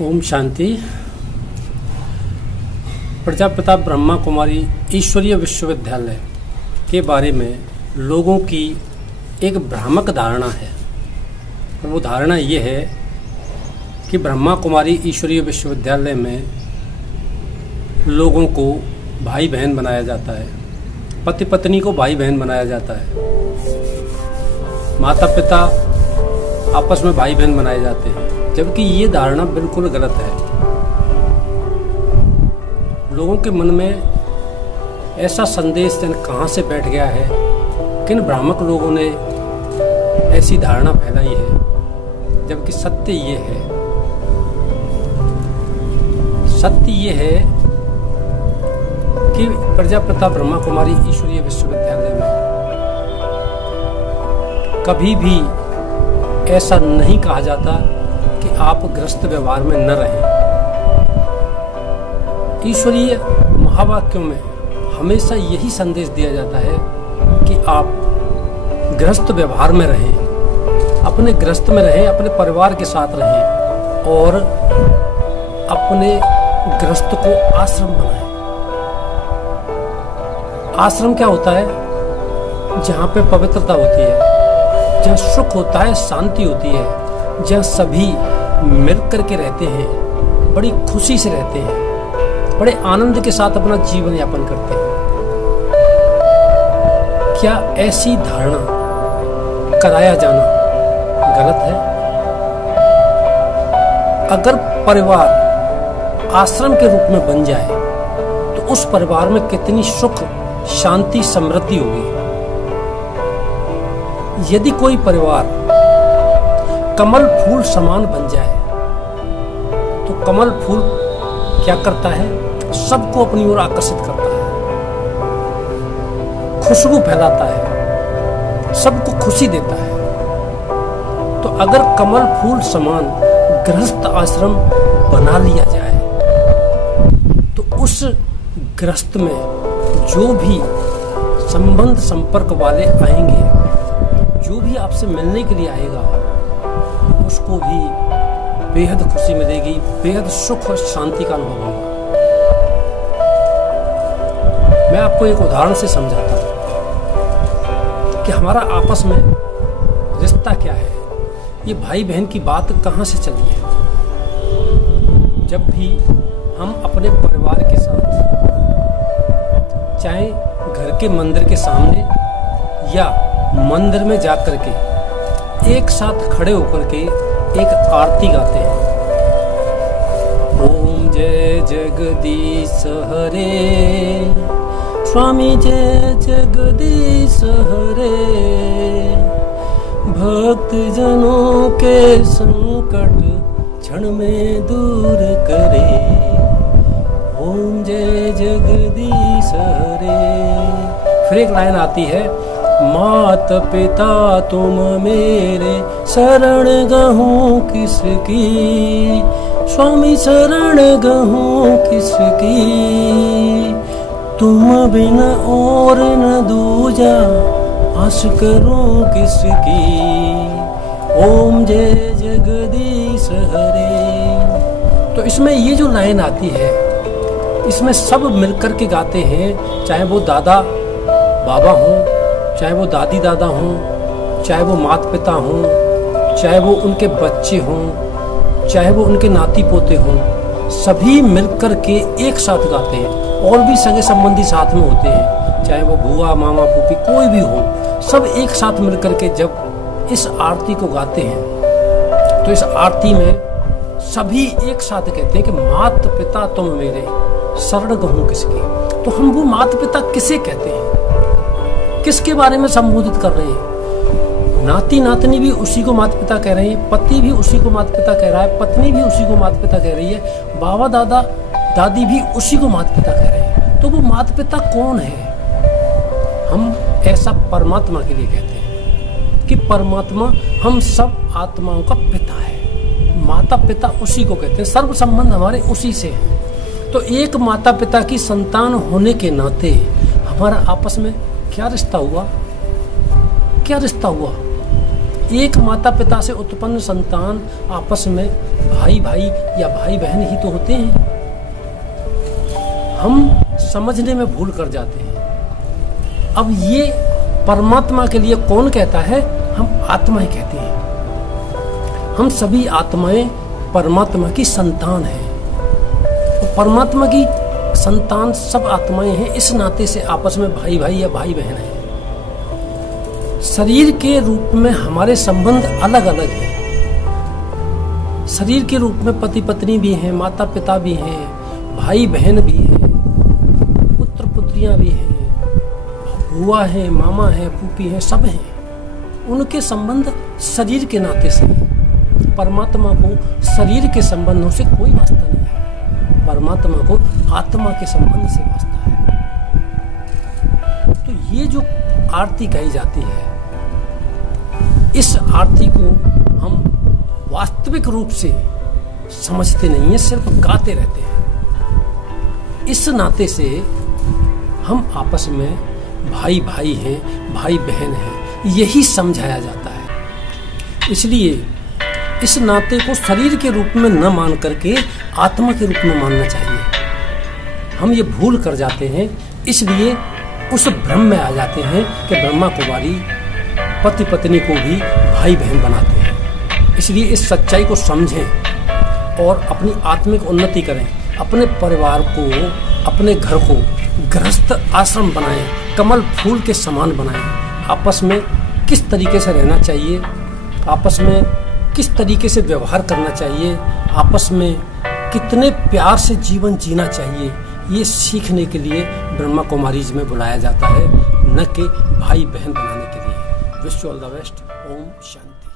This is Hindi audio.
ओम शांति। प्रजापिता ब्रह्मा कुमारी ईश्वरीय विश्वविद्यालय के बारे में लोगों की एक भ्रामक धारणा है। और वो धारणा ये है कि ब्रह्मा कुमारी ईश्वरीय विश्वविद्यालय में लोगों को भाई बहन बनाया जाता है, पति पत्नी को भाई बहन बनाया जाता है, माता पिता आपस में भाई बहन बनाए जाते हैं, जबकि ये धारणा बिल्कुल गलत है। लोगों के मन में ऐसा संदेश कहाँ से बैठ गया है, किन भ्रामक लोगों ने ऐसी धारणा फैलाई है, जबकि सत्य ये है कि प्रजापिता ब्रह्मा कुमारी ईश्वरीय विश्वविद्यालय में कभी भी ऐसा नहीं कहा जाता कि आप गृहस्थ व्यवहार में न रहें। ईश्वरीय महावाक्यों में हमेशा यही संदेश दिया जाता है कि आप गृहस्थ व्यवहार में रहें, अपने गृहस्थ में रहें, अपने परिवार के साथ रहें और अपने गृहस्थ को आश्रम बनाएं। आश्रम क्या होता है? जहाँ पे पवित्रता होती है, जहाँ सुख होता है, शांति होती है, जहाँ सभी मिल करके रहते हैं, बड़ी खुशी से रहते हैं, बड़े आनंद के साथ अपना जीवन यापन करते हैं। क्या ऐसी धारणा कराया जाना गलत है? अगर परिवार आश्रम के रूप में बन जाए तो उस परिवार में कितनी सुख, शांति, समृद्धि होगी। यदि कोई परिवार कमल फूल समान बन जाए तो कमल फूल क्या करता है? सबको अपनी ओर आकर्षित करता है, खुशबू फैलाता है, सबको खुशी देता है। तो अगर कमल फूल समान गृहस्थ आश्रम बना लिया जाए तो उस गृहस्थ में जो भी संबंध संपर्क वाले आएंगे, जो भी आपसे मिलने के लिए आएगा, उसको भी बेहद खुशी मिलेगी, बेहद सुख और शांति का अनुभव होगा। मैं आपको एक उदाहरण से समझाता हूं कि हमारा आपस में रिश्ता क्या है। ये भाई बहन की बात कहां से चली है? जब भी हम अपने परिवार के साथ, चाहे घर के मंदिर के सामने या मंदिर में जाकर के एक साथ खड़े होकर के एक आरती गाते हैं। ओम जय जगदीश हरे, स्वामी जय जगदीश हरे, भक्त जनों के संकट क्षण में दूर करे। ओम जय जगदीश हरे। फिर एक लाइन आती है, मात पिता तुम मेरे, शरण गहूँ किसकी, स्वामी शरण गहूँ किसकी, तुम बिन और न दूजा, आस करूं किसकी। ओम जय जगदीश हरे। तो इसमें ये जो लाइन आती है, इसमें सब मिलकर के गाते हैं, चाहे वो दादा बाबा हों, चाहे वो दादी दादा हों, चाहे वो माता पिता हों, चाहे वो उनके बच्चे हों, चाहे वो उनके नाती पोते हों, सभी मिलकर के एक साथ गाते हैं। और भी सगे संबंधी साथ में होते हैं, चाहे वो बुआ, मामा, फूफी, कोई भी हो, सब एक साथ मिलकर के जब इस आरती को गाते हैं तो इस आरती में सभी एक साथ कहते हैं कि माता पिता तुम मेरे, शरण गहूँ किसकी। तो हम वो माता पिता किसे कहते हैं? किसके बारे में संबोधित कर रहे हैं? नाती नातनी भी उसी को माता पिता कह रहे हैं, पति भी उसी को माता पिता कह रहा है, पत्नी भी उसी को माता पिता कह रही है, बाबा दादा दादी भी उसी को माता पिता कह रहे हैं। तो वो माता पिता कौन है? हम ऐसा परमात्मा के लिए कहते हैं कि परमात्मा हम सब आत्माओं का पिता है। माता पिता उसी को कहते हैं, सर्व संबंध हमारे उसी से है। तो एक माता पिता की संतान होने के नाते हमारा आपस में क्या रिश्ता हुआ? क्या रिश्ता हुआ? एक माता पिता से उत्पन्न संतान आपस में भाई भाई या भाई बहन ही तो होते हैं। हम समझने में भूल कर जाते हैं। अब ये परमात्मा के लिए कौन कहता है? हम आत्माएं कहते हैं। हम सभी आत्माएं परमात्मा की संतान हैं। तो परमात्मा की संतान सब आत्माएं हैं, इस नाते से आपस में भाई भाई या भाई बहन हैं। शरीर के रूप में हमारे संबंध अलग अलग हैं। शरीर के रूप में पति पत्नी भी हैं, माता पिता भी हैं, भाई बहन भी हैं, पुत्र पुत्रियां भी हैं, बुआ है, मामा है, फूफी है, सब हैं। उनके संबंध शरीर के नाते से हैं। परमात्मा को शरीर के संबंधों से कोई वास्ता नहीं है। परमात्मा को आत्मा के संबंध से वास्ता है। तो ये जो आरती कही जाती है, इस आरती को हम वास्तविक रूप से समझते नहीं है, सिर्फ गाते रहते हैं। इस नाते से हम आपस में भाई भाई हैं, भाई बहन हैं, यही समझाया जाता है। इसलिए इस नाते को शरीर के रूप में न मान करके आत्मा के रूप में मानना चाहिए। हम ये भूल कर जाते हैं, इसलिए उस भ्रम में आ जाते हैं कि ब्रह्मा कुमारी पति पत्नी को भी भाई बहन बनाते हैं। इसलिए इस सच्चाई को समझें और अपनी आत्मिक उन्नति करें। अपने परिवार को, अपने घर को गृहस्थ आश्रम बनाएं, कमल फूल के समान बनाएं। आपस में किस तरीके से रहना चाहिए, आपस में किस तरीके से व्यवहार करना चाहिए, आपस में कितने प्यार से जीवन जीना चाहिए, ये सीखने के लिए ब्रह्मा कुमारीज में बुलाया जाता है, न कि भाई बहन बनाने के लिए। Wish you all the best. ओम शांति।